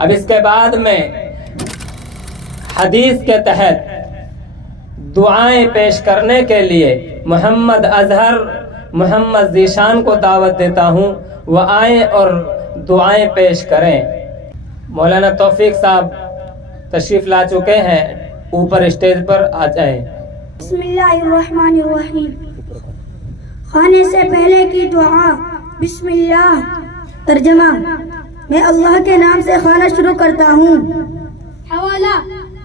اب اس کے بعد میں حدیث کے تحت دعائیں پیش کرنے کے لیے محمد اظہر محمد ذیشان کو دعوت دیتا ہوں، وہ آئیں اور دعائیں پیش کریں۔ مولانا توفیق صاحب تشریف لا چکے ہیں، اوپر اسٹیج پر آ جائیں۔ بسم اللہ الرحمن الرحیم۔ کھانے سے پہلے کی دعا۔ بسم اللہ۔ ترجمہ: میں اللہ کے نام سے کھانا شروع کرتا ہوں۔ حوالہ: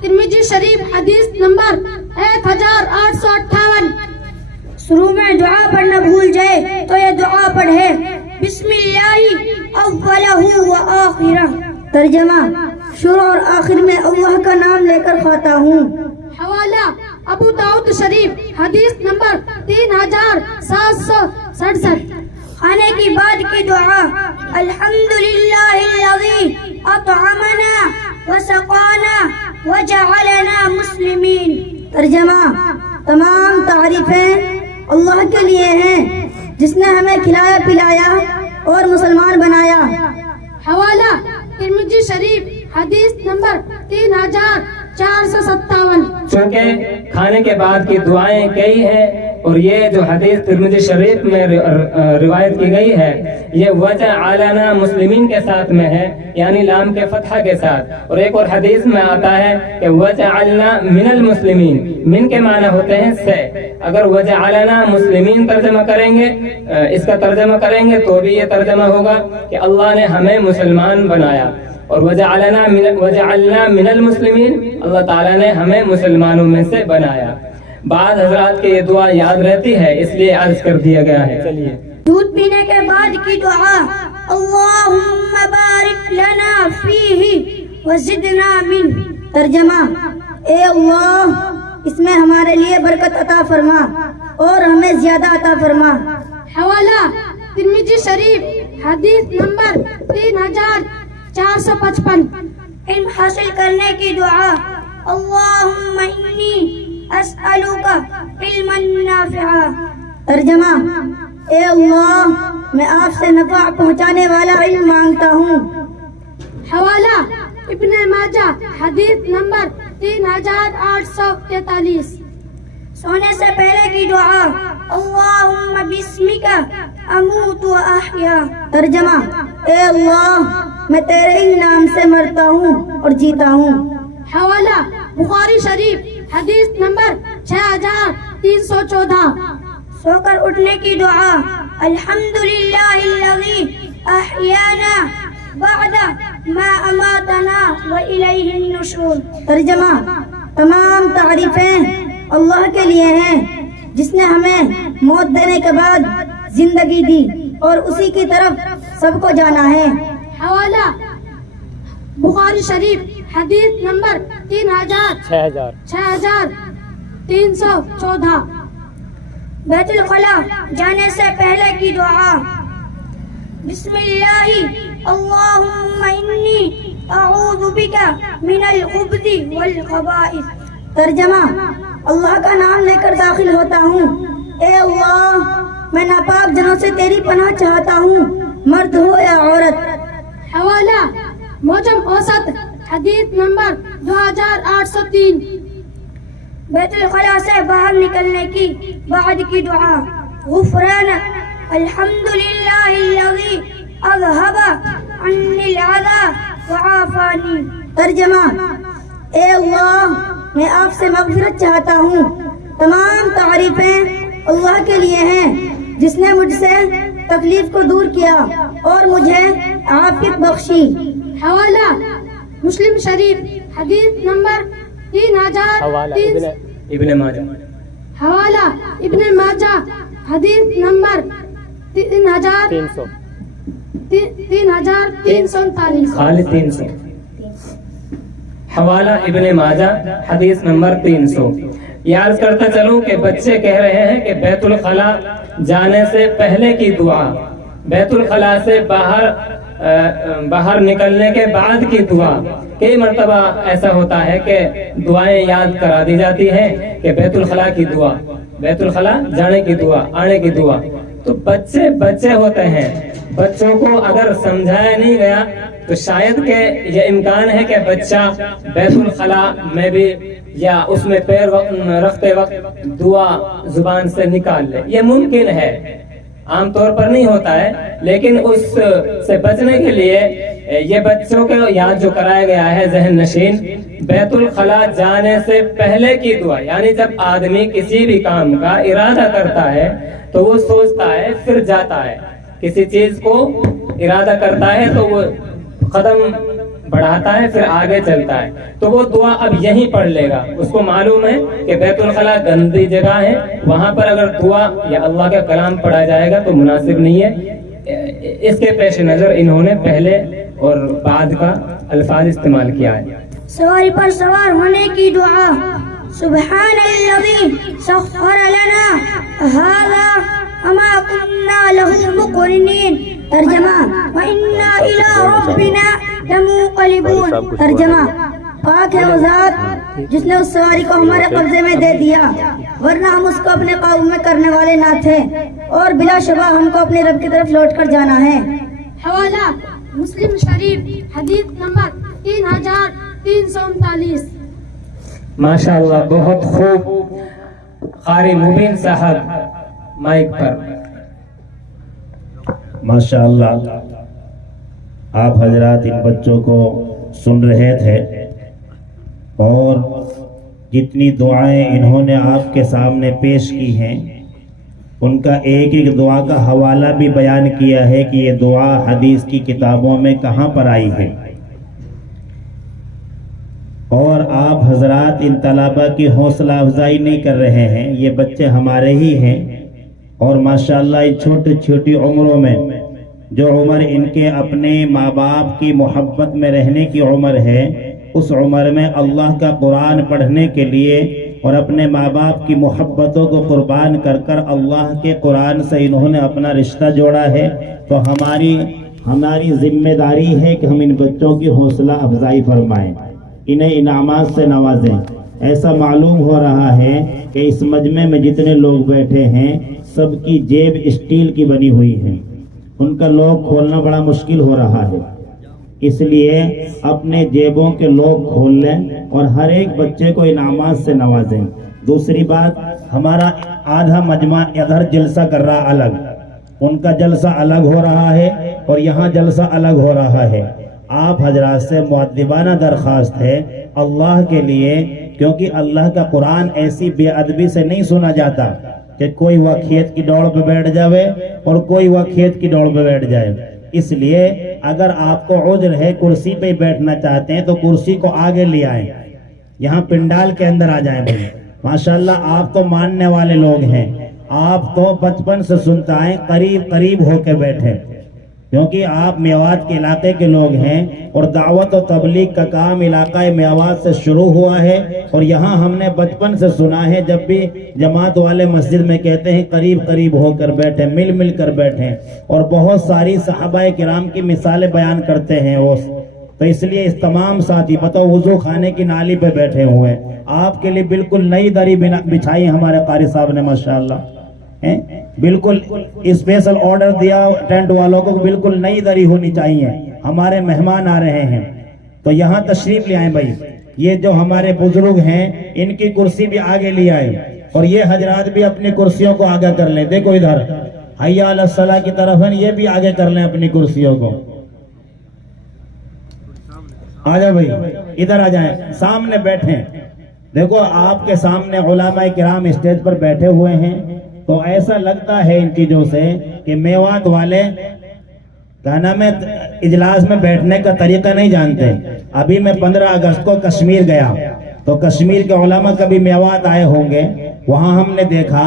ترمذی شریف حدیث نمبر 1858۔ شروع میں دعا پڑھنا بھول جائے تو یہ دعا پڑھے: بسم اللہ اولہ و آخرہ۔ ترجمہ: شروع اور آخر میں اللہ کا نام لے کر کھاتا ہوں۔ حوالہ: ابو داؤد شریف حدیث نمبر 3767۔ کھانے کی بعد کی دعا: الحمدللہ الذی اطعمنا وسقانا وجعلنا مسلمین۔ ترجمہ: تمام تعریفیں اللہ کے لیے ہیں جس نے ہمیں کھلایا پلایا اور مسلمان بنایا۔ حوالہ: ترمذی شریف حدیث نمبر 3457۔ چونکہ کھانے کے بعد کی دعائیں کئی ہیں اور یہ جو حدیث ترمذی شریف میں روایت کی گئی ہے یہ وجعلنا مسلمین کے ساتھ میں ہے، یعنی لام کے فتحہ کے ساتھ، اور ایک اور حدیث میں آتا ہے کہ وجعلنا من المسلمین، من کے معنی ہوتے ہیں سے۔ اگر وجعلنا مسلمین ترجمہ کریں گے، اس کا ترجمہ کریں گے تو بھی یہ ترجمہ ہوگا کہ اللہ نے ہمیں مسلمان بنایا، اور وجعلنا من المسلمین، اللہ تعالیٰ نے ہمیں مسلمانوں میں سے بنایا۔ بعض حضرات کے یہ دعا یاد رہتی ہے اس لیے عرض کر دیا گیا ہے۔ چلیے دودھ پینے کے بعد کی دعا: اللہم بارک لنا فیہ وزدنا من۔ ترجمہ: اے اللہ اس میں ہمارے لیے برکت عطا فرما اور ہمیں زیادہ عطا فرما۔ حوالہ: ترمذی شریف حدیث نمبر 3455۔ علم حاصل کرنے کی دعا: اللہم انی اسألک علما نافعا۔ ترجمہ: اے اللہ میں آپ سے نفع پہنچانے والا علم مانگتا ہوں۔ حوالہ: ابن ماجہ حدیث نمبر 3843۔ سونے سے پہلے کی دعا: اللہم بسمک اموت و احیا۔ ترجمہ: اے اللہ میں تیرے ہی نام سے مرتا ہوں اور جیتا ہوں۔ حوالہ: بخاری شریف حدیث نمبر 6314۔ سو کر اٹھنے کی دعا: الحمدللہ الذی احیانا بعد ما اماتنا والیہ النشور۔ ترجمہ: تمام تعریفیں اللہ کے لیے ہیں جس نے ہمیں موت دینے کے بعد زندگی دی اور اسی کی طرف سب کو جانا ہے۔ حوالہ: بخاری شریف حدیث نمبر 6314۔ بیت الخلا جانے سے پہلے کی دعا: بسم اللہ اللہم انی اعوذ بک من الخبث والخبائث۔ ترجمہ: اللہ کا نام لے کر داخل ہوتا ہوں۔ اے اللہ میں ناپاک جنوں سے تیری پناہ چاہتا ہوں، مرد ہو یا عورت۔ حوالہ: معجم اوسط حدیث نمبر 2803۔ بیت الخلا سے باہر نکلنے کی بعد کی دعا: غفرانک الحمدللہ الذی اذھب عنی العذاب وعافانی۔ ترجمہ: اے اللہ میں آپ سے مغفرت چاہتا ہوں، تمام تعریفیں اللہ کے لیے ہیں جس نے مجھ سے تکلیف کو دور کیا اور مجھے عافیت بخشی۔ حوالہ: مسلم شریف حدیث نمبر 3003۔ ابن ماجہ۔ حوالہ: ابن ماجہ حدیث نمبر 3339۔ خالی 300۔ حوالہ ابن ماجہ حدیث نمبر 300۔ یہ عرض کرتا چلوں کہ بچے کہہ رہے ہیں کہ بیت الخلا جانے سے پہلے کی دعا، بیت الخلا سے باہر نکلنے کے بعد کی دعا۔ کئی مرتبہ ایسا ہوتا ہے کہ دعائیں یاد کرا دی جاتی ہیں کہ بیت الخلا کی دعا، بیت الخلا جانے کی دعا، آنے کی دعا۔ تو بچے ہوتے ہیں، بچوں کو اگر سمجھایا نہیں گیا تو شاید کہ یہ امکان ہے کہ بچہ بیت الخلا میں بھی یا اس میں پیر رکھتے وقت دعا زبان سے نکال لے. یہ ممکن ہے، عام طور پر نہیں ہوتا ہے، لیکن اس سے بچنے کے لیے یہ بچوں کو یاد جو کرایا گیا ہے ذہن نشین، بیت الخلا جانے سے پہلے کی دعا، یعنی جب آدمی کسی بھی کام کا ارادہ کرتا ہے تو وہ سوچتا ہے پھر جاتا ہے، کسی چیز کو ارادہ کرتا ہے تو وہ قدم بڑھاتا ہے پھر آگے چلتا ہے، تو وہ دعا اب یہیں پڑھ لے گا. اس کو معلوم ہے کہ بیت الخلا گندی جگہ ہے، وہاں پر اگر دعا یا اللہ کا کلام پڑھا جائے گا تو مناسب نہیں ہے. اس کے پیش نظر انہوں نے پہلے اور بعد کا الفاظ استعمال کیا ہے. سواری پر سوار ہونے کی دعا. سبحان الذی سخر لنا هذا وما كنا له مقرنین. ترجمہ وَإِنَّا إِلَىٰ رَبِّنَا لَمُنقَلِبُونَ. ترجمہ پاک ہے وہ ذات جس نے اس سواری کو ہمارے قبضے میں دے دیا، ورنہ ہم اس کو اپنے قابو میں کرنے والے نہ تھے، اور بلا شبہ ہم کو اپنے رب کی طرف لوٹ کر جانا ہے. حوالہ مسلم شریف حدیث نمبر 3339. ماشاءاللہ، بہت خوب. قاری مبین صاحب مائک پر. ماشاءاللہ، آپ حضرات ان بچوں کو سن رہے تھے اور جتنی دعائیں انہوں نے آپ کے سامنے پیش کی ہیں ان کا ایک ایک دعا کا حوالہ بھی بیان کیا ہے کہ یہ دعا حدیث کی کتابوں میں کہاں پر آئی ہے. اور آپ حضرات ان طلبہ کی حوصلہ افزائی نہیں کر رہے ہیں، یہ بچے ہمارے ہی ہیں، اور ماشاءاللہ ان چھوٹی چھوٹی عمروں میں جو عمر ان کے اپنے ماں باپ کی محبت میں رہنے کی عمر ہے، اس عمر میں اللہ کا قرآن پڑھنے کے لیے اور اپنے ماں باپ کی محبتوں کو قربان کر کر اللہ کے قرآن سے انہوں نے اپنا رشتہ جوڑا ہے. تو ہماری ذمہ داری ہے کہ ہم ان بچوں کی حوصلہ افزائی فرمائیں، انہیں انعامات سے نوازیں. ایسا معلوم ہو رہا ہے کہ اس مجمع میں جتنے لوگ بیٹھے ہیں سب کی جیب اسٹیل کی بنی ہوئی ہے، ان کا لوک کھولنا بڑا مشکل ہو رہا ہے. اس لیے اپنے جیبوں کے لوک کھول لیں اور ہر ایک بچے کو انعامات سے نوازیں. دوسری بات، ہمارا آدھا مجمع ادھر جلسہ کر رہا الگ، ان کا جلسہ الگ ہو رہا ہے اور یہاں جلسہ الگ ہو رہا ہے. آپ حضرات سے مؤدبانہ درخواست ہے اللہ کے لیے، کیونکہ اللہ کا قرآن ایسی بے ادبی سے نہیں سنا جاتا کہ کوئی وہ کھیت کی ڈوڑ پہ بیٹھ جاوے اور کوئی وہ کھیت کی ڈوڑ پہ بیٹھ جائے. اس لیے اگر آپ کو عذر ہے، کرسی پہ بیٹھنا چاہتے ہیں تو کرسی کو آگے لے آئیں، یہاں پنڈال کے اندر آ جائیں. بھائی ماشاءاللہ آپ تو ماننے والے لوگ ہیں، آپ تو بچپن سے سنتا ہے، قریب قریب ہو کے بیٹھے، کیونکہ آپ میوات کے علاقے کے لوگ ہیں اور دعوت و تبلیغ کا کام علاقہ میوات سے شروع ہوا ہے. اور یہاں ہم نے بچپن سے سنا ہے جب بھی جماعت والے مسجد میں کہتے ہیں قریب قریب ہو کر بیٹھے، مل مل کر بیٹھے، اور بہت ساری صحابہ کرام کی مثالیں بیان کرتے ہیں وہ. تو اس لیے اس تمام ساتھی بتاؤ وضو خانے کی نالی پہ بیٹھے ہوئے، آپ کے لیے بالکل نئی دری بچھائی ہمارے قاری صاحب نے ماشاءاللہ، بالکل اسپیشل آرڈر دیا ٹینٹ والوں کو، بالکل نئی دری ہونی چاہیے. ہمارے مہمان آ رہے ہیں تو یہاں تشریف لے آئیں. بھائی یہ جو ہمارے بزرگ ہیں ان کی کرسی بھی آگے لے آئیں، اور یہ حضرات بھی اپنی کرسیوں کو آگے کر لیں. دیکھو ادھر حی علی الصلاۃ کی طرف ہیں، یہ بھی آگے کر لیں اپنی کرسیوں کو. آ جائیں بھائی، ادھر آ جائیں، سامنے بیٹھیں. دیکھو آپ کے سامنے علماء کرام اسٹیج پر بیٹھے ہوئے ہیں، تو ایسا لگتا ہے ان چیزوں سے کہ میوات والے کیا نام ہے اجلاس میں بیٹھنے کا طریقہ نہیں جانتے. ابھی میں 15 اگست کو کشمیر گیا تو کشمیر کے علماء کبھی میوات آئے ہوں گے، وہاں ہم نے دیکھا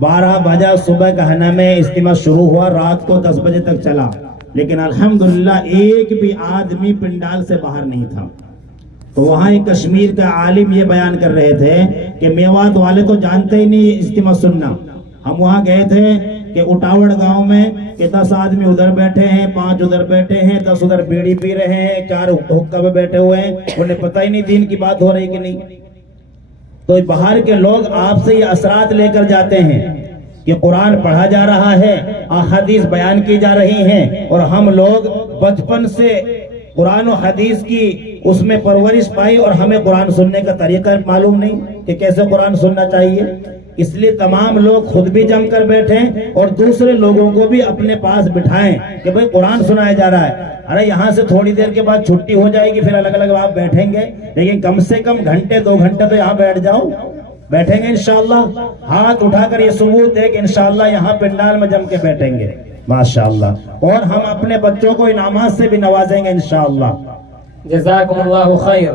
12 بجے صبح کا نام ہے اجتماع شروع ہوا، رات کو 10 بجے تک چلا، لیکن الحمدللہ ایک بھی آدمی پنڈال سے باہر نہیں تھا. تو وہاں ایک کشمیر کا عالم یہ بیان کر رہے تھے کہ میوات والے تو جانتے ہی نہیں اجتماع سننا. ہم وہاں گئے تھے کہ اٹاوڑ گاؤں میں کہ 10 آدمی ادھر بیٹھے ہیں، 5 ادھر بیٹھے ہیں، 10 ادھر بیڑی پی رہے ہیں، 4 حقہ پہ بیٹھے ہوئے ہیں، انہیں پتہ ہی نہیں دین کی بات ہو رہی کہ نہیں. تو باہر کے لوگ آپ سے یہ اثرات لے کر جاتے ہیں کہ قرآن پڑھا جا رہا ہے، احادیث بیان کی جا رہی ہیں، اور ہم لوگ بچپن سے قرآن و حدیث کی اس میں پرورش پائی اور ہمیں قرآن سننے کا طریقہ معلوم نہیں کہ کیسے قرآن سننا چاہیے. اس لیے تمام لوگ خود بھی جم کر بیٹھیں اور دوسرے لوگوں کو بھی اپنے پاس بٹھائیں کہ بھئی قرآن سنایا جا رہا ہے. ارے یہاں سے تھوڑی دیر کے بعد چھٹی ہو جائے گی، پھر الگ الگ آپ بیٹھیں گے، لیکن کم سے کم گھنٹے 2 گھنٹے تو یہاں بیٹھ جاؤ. بیٹھیں گے انشاءاللہ؟ ہاتھ اٹھا کر یہ ثبوت ہے کہ انشاءاللہ یہاں پنڈال میں جم کے بیٹھیں گے ماشاءاللہ. اور ہم اپنے بچوں کو انعامات سے بھی نوازیں گے انشاءاللہ. جزاکم اللہ خیر.